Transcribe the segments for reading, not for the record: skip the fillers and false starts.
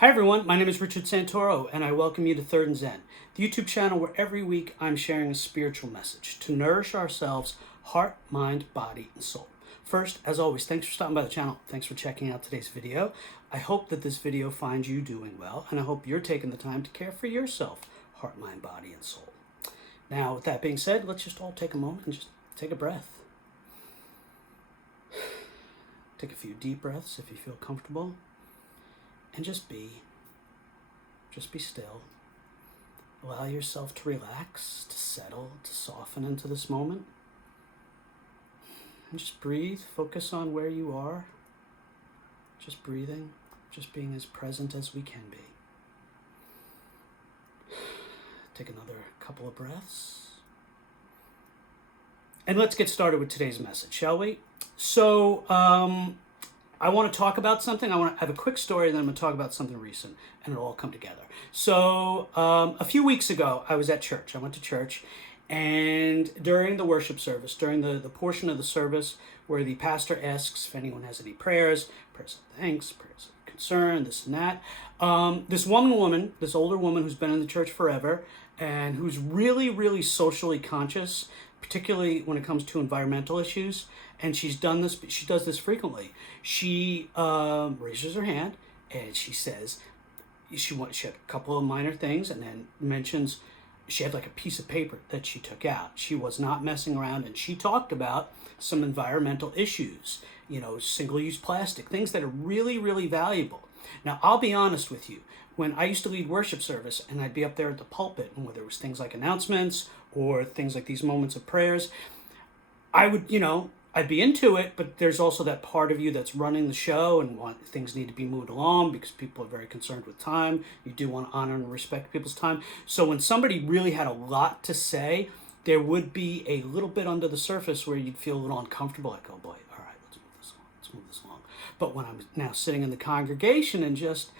Hi everyone, my name is Richard Santoro and I welcome you to Third and Zen, the YouTube channel where every week I'm sharing a spiritual message to nourish ourselves, heart, mind, body, and soul. First, as always, thanks for stopping by the channel. Thanks for checking out today's video. I hope that this video finds you doing well, and I hope you're taking the time to care for yourself, heart, mind, body, and soul. Now, with that being said, let's just all take a moment and just take a breath. Take a few deep breaths if you feel comfortable. And just be still. Allow yourself to relax, to settle, to soften into this moment. And just breathe, focus on where you are. Just breathing, just being as present as we can be. Take another couple of breaths. And let's get started with today's message, shall we? So, I want to talk about something. I want to have a quick story, and then I'm going to talk about something recent, and it'll all come together. So a few weeks ago, I was at church. I went to church, and during the worship service, during the portion of the service where the pastor asks if anyone has any prayers of thanks, prayers of concern, this and that, this older woman who's been in the church forever, and who's really, really socially conscious, particularly when it comes to environmental issues, and she does this frequently. She raises her hand and she says she had a couple of minor things, and then mentions she had like a piece of paper that she took out. She was not messing around, and she talked about some environmental issues, single-use plastic, things that are really, really valuable. Now, I'll be honest with you. When I used to lead worship service and I'd be up there at the pulpit, and where there was things like announcements or things like these moments of prayers, I would, I'd be into it, but there's also that part of you that's running the show and things need to be moved along because people are very concerned with time. You do want to honor and respect people's time. So when somebody really had a lot to say, there would be a little bit under the surface where you'd feel a little uncomfortable, like, oh boy, all right, let's move this along. But when I was now sitting in the congregation and just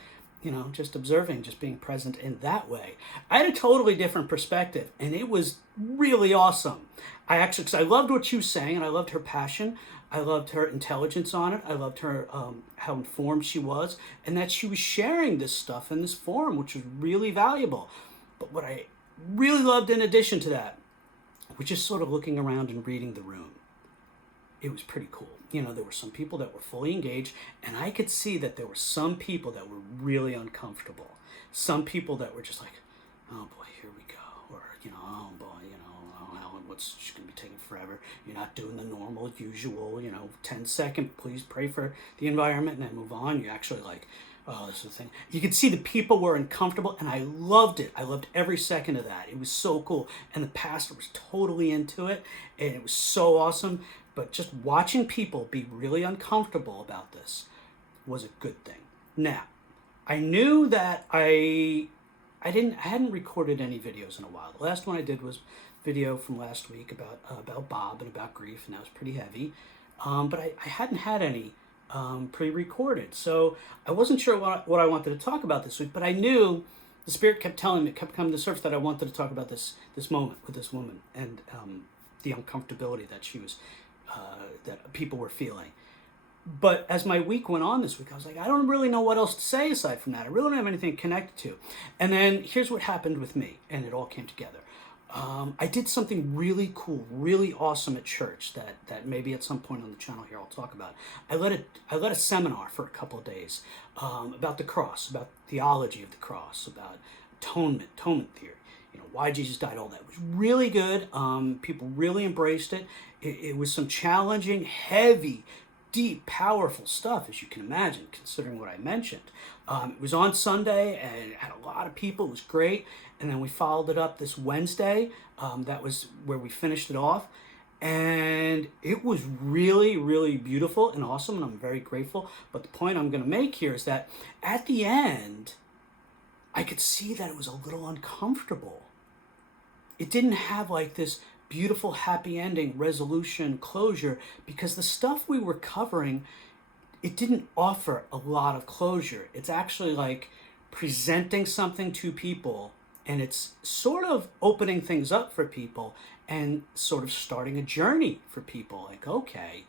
observing, just being present in that way, I had a totally different perspective, and it was really awesome. Because I loved what she was saying, and I loved her passion. I loved her intelligence on it. I loved her, how informed she was, and that she was sharing this stuff in this forum, which was really valuable. But what I really loved in addition to that was just sort of looking around and reading the room. It was pretty cool. There were some people that were fully engaged, and I could see that there were some people that were really uncomfortable. Some people that were just like, oh boy, here we go. Or, oh boy, Alan, what's just going to be taking forever? You're not doing the normal, usual, 10-second, please pray for the environment, and then move on. You actually oh, this is the thing. You could see the people were uncomfortable, and I loved it. I loved every second of that. It was so cool. And the pastor was totally into it, and it was so awesome. But just watching people be really uncomfortable about this was a good thing. Now, I knew that I hadn't recorded any videos in a while. The last one I did was video from last week about Bob and about grief, and that was pretty heavy. But I hadn't had any pre-recorded, so I wasn't sure what I wanted to talk about this week. But I knew the Spirit kept telling me, kept coming to the surface, that I wanted to talk about this moment with this woman, and the uncomfortability that she was. That people were feeling. But as my week went on this week, I was like, I don't really know what else to say aside from that. I really don't have anything connected to. And then here's what happened with me, and it all came together. I did something really cool, really awesome at church that maybe at some point on the channel here I'll talk about. I led a seminar for a couple of days about the cross, about theology of the cross, about atonement theory. Why Jesus died, all that. It was really good. People really embraced it. It was some challenging, heavy, deep, powerful stuff, as you can imagine, considering what I mentioned. It was on Sunday, and it had a lot of people. It was great. And then we followed it up this Wednesday. That was where we finished it off. And it was really, really beautiful and awesome, and I'm very grateful. But the point I'm going to make here is that at the end, I could see that it was a little uncomfortable. It didn't have like this beautiful happy ending, resolution, closure, because the stuff we were covering, it didn't offer a lot of closure. It's actually like presenting something to people, and it's sort of opening things up for people and sort of starting a journey for people. Like, okay,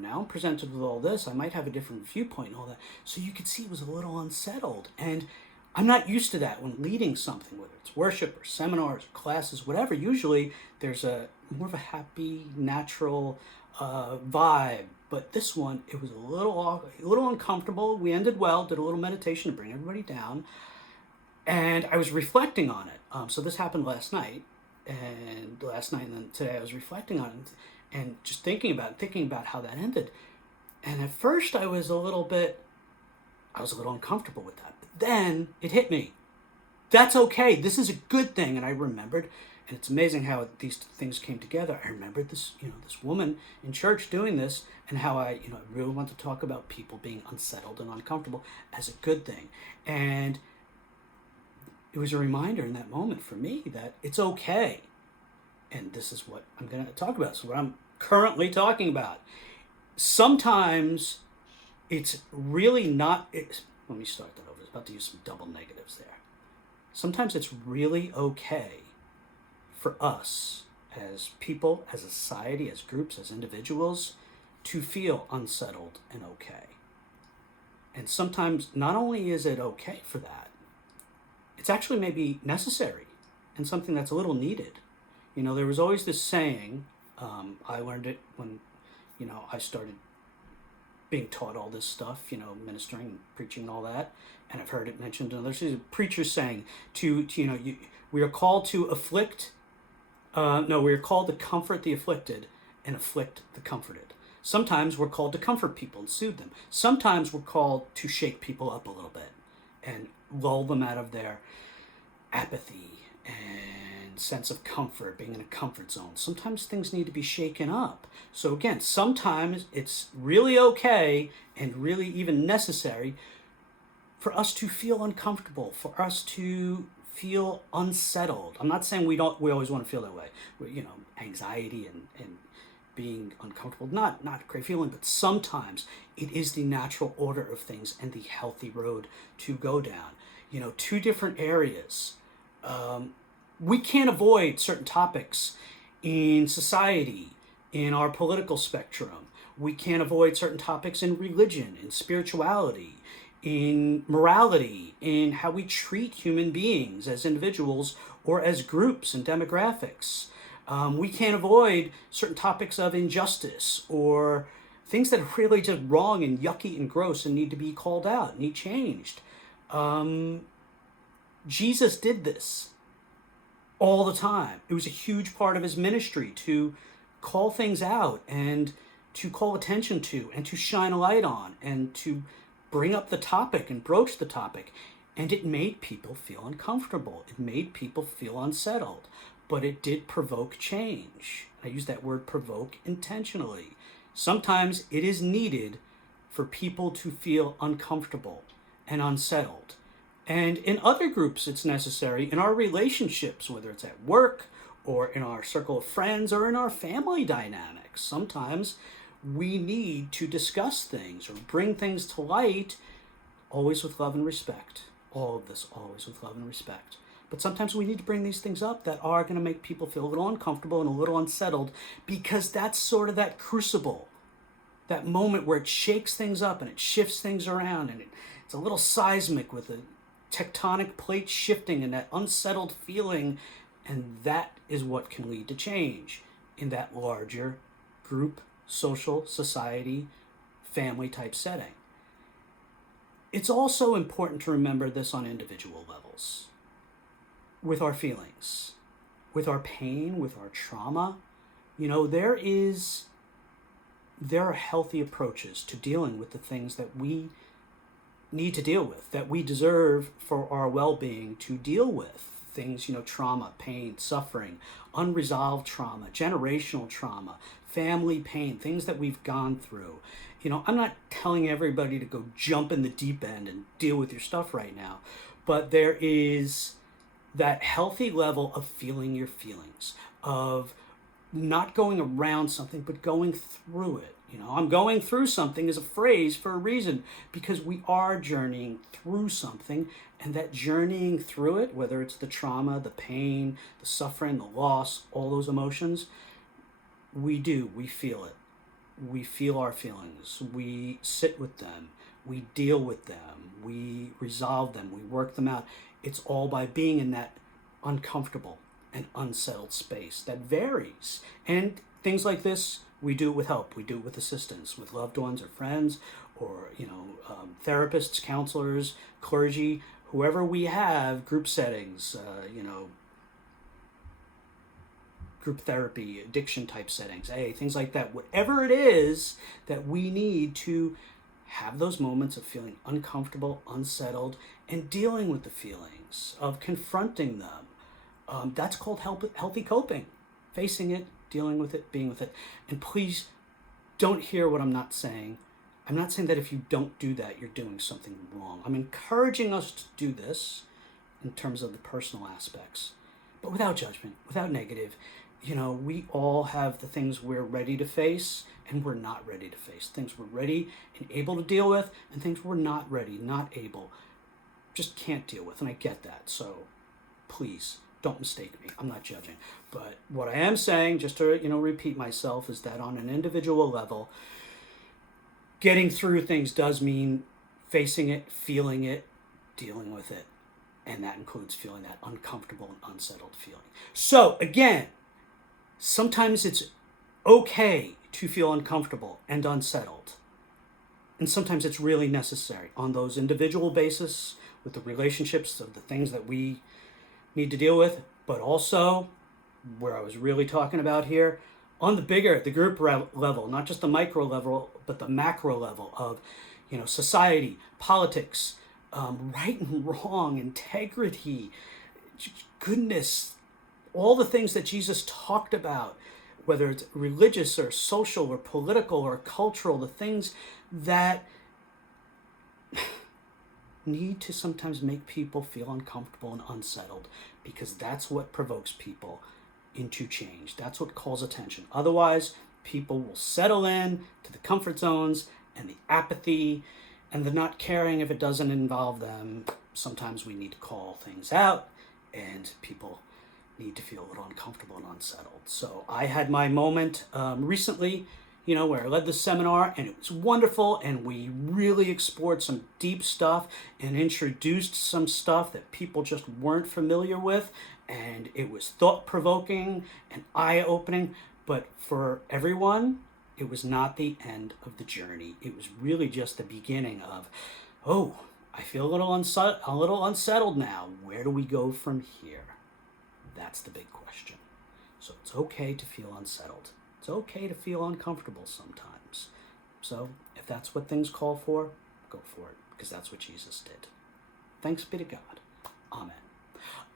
now I'm presented with all this. I might have a different viewpoint and all that. So you could see it was a little unsettled. And I'm not used to that when leading something, whether it's worship or seminars or classes, whatever. Usually there's a more of a happy, natural vibe. But this one, it was a little uncomfortable. We ended well, did a little meditation to bring everybody down. And I was reflecting on it. So this happened last night. And then today I was reflecting on it and just thinking about how that ended. And at first I was a little uncomfortable with that. But then it hit me. That's okay. This is a good thing. And I remembered, and it's amazing how these things came together. I remembered this woman in church doing this, and how I really want to talk about people being unsettled and uncomfortable as a good thing. And it was a reminder in that moment for me that it's okay. And this is what I'm going to talk about. So what I'm currently talking about. Sometimes it's really not... let me start that over. I was about to use some double negatives there. Sometimes it's really okay for us as people, as a society, as groups, as individuals, to feel unsettled and okay. And sometimes not only is it okay for that, it's actually maybe necessary and something that's a little needed. There was always this saying, I learned it when, I started being taught all this stuff, ministering and preaching and all that. And I've heard it mentioned in others. Preachers saying we are called to afflict, we are called to comfort the afflicted and afflict the comforted. Sometimes we're called to comfort people and soothe them. Sometimes we're called to shake people up a little bit and lull them out of their apathy and sense of comfort, being in a comfort zone. Sometimes things need to be shaken up. So again, sometimes it's really okay and really even necessary for us to feel uncomfortable, for us to feel unsettled. I'm not saying we always want to feel that way. Anxiety and being uncomfortable, not a great feeling, but sometimes it is the natural order of things and the healthy road to go down. Two different areas. We can't avoid certain topics in society, in our political spectrum. We can't avoid certain topics in religion, in spirituality, in morality, in how we treat human beings as individuals or as groups and demographics. We can't avoid certain topics of injustice or things that are really just wrong and yucky and gross and need to be called out, need changed. Jesus did this all the time. It was a huge part of his ministry to call things out and to call attention to and to shine a light on and to bring up the topic and broach the topic. And it made people feel uncomfortable. It made people feel unsettled. But it did provoke change. I use that word provoke intentionally. Sometimes it is needed for people to feel uncomfortable and unsettled. And in other groups, it's necessary. In our relationships, whether it's at work or in our circle of friends or in our family dynamics, sometimes we need to discuss things or bring things to light, always with love and respect. All of this, always with love and respect. But sometimes we need to bring these things up that are going to make people feel a little uncomfortable and a little unsettled, because that's sort of that crucible, that moment where it shakes things up and it shifts things around, and it's a little seismic with the tectonic plate shifting and that unsettled feeling, and that is what can lead to change in that larger group, social, society, family type setting. It's also important to remember this on individual levels. With our feelings, with our pain, with our trauma, there are healthy approaches to dealing with the things that we need to deal with, that we deserve for our well-being to deal with. Things, trauma, pain, suffering, unresolved trauma, generational trauma, family pain, things that we've gone through. I'm not telling everybody to go jump in the deep end and deal with your stuff right now, but there is that healthy level of feeling your feelings, of not going around something, but going through it. I'm going through something is a phrase for a reason, because we are journeying through something, and that journeying through it, whether it's the trauma, the pain, the suffering, the loss, all those emotions, we feel it. we feel our feelings, we sit with them, we deal with them, we resolve them, we work them out. It's all by being in that uncomfortable and unsettled space that varies. And things like this, we do it with help. We do it with assistance, with loved ones or friends, or therapists, counselors, clergy, whoever we have, group settings, group therapy, addiction type settings, things like that. Whatever it is that we need to have those moments of feeling uncomfortable, unsettled, and dealing with the feelings, of confronting them. That's called healthy coping. Facing it, dealing with it, being with it. And please don't hear what I'm not saying. I'm not saying that if you don't do that, you're doing something wrong. I'm encouraging us to do this in terms of the personal aspects, but without judgment, without negative. We all have the things we're ready to face and we're not ready to face. Things we're ready and able to deal with, and things we're not ready, not able, just can't deal with. And I get that. So please don't mistake me. I'm not judging. But what I am saying, just to repeat myself, is that on an individual level, getting through things does mean facing it, feeling it, dealing with it. And that includes feeling that uncomfortable and unsettled feeling. So again, sometimes it's okay to feel uncomfortable and unsettled. And sometimes it's really necessary on those individual basis with the relationships of the things that we need to deal with, but also where I was really talking about here, on the group level, not just the micro level, but the macro level of, society, politics, right and wrong, integrity, goodness, all the things that Jesus talked about, whether it's religious or social or political or cultural, the things that need to sometimes make people feel uncomfortable and unsettled, because that's what provokes people into change. That's what calls attention. Otherwise, people will settle in to the comfort zones and the apathy and the not caring if it doesn't involve them. Sometimes we need to call things out, and people need to feel a little uncomfortable and unsettled. So I had my moment recently, where I led the seminar, and it was wonderful, and we really explored some deep stuff and introduced some stuff that people just weren't familiar with, and it was thought-provoking and eye-opening. But for everyone, it was not the end of the journey. It was really just the beginning of, I feel a little unsettled now. Where do we go from here? That's the big question. So it's okay to feel unsettled. It's okay to feel uncomfortable sometimes. So if that's what things call for, go for it, because that's what Jesus did. Thanks be to God. Amen.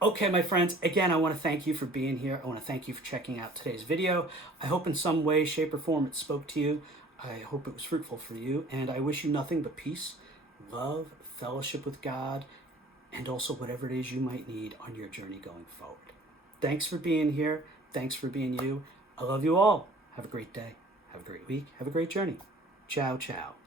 Okay, my friends, again, I want to thank you for being here. I want to thank you for checking out today's video. I hope in some way, shape, or form it spoke to you. I hope it was fruitful for you, and I wish you nothing but peace, love, fellowship with God, and also whatever it is you might need on your journey going forward. Thanks for being here. Thanks for being you. I love you all. Have a great day. Have a great week. Have a great journey. Ciao, ciao.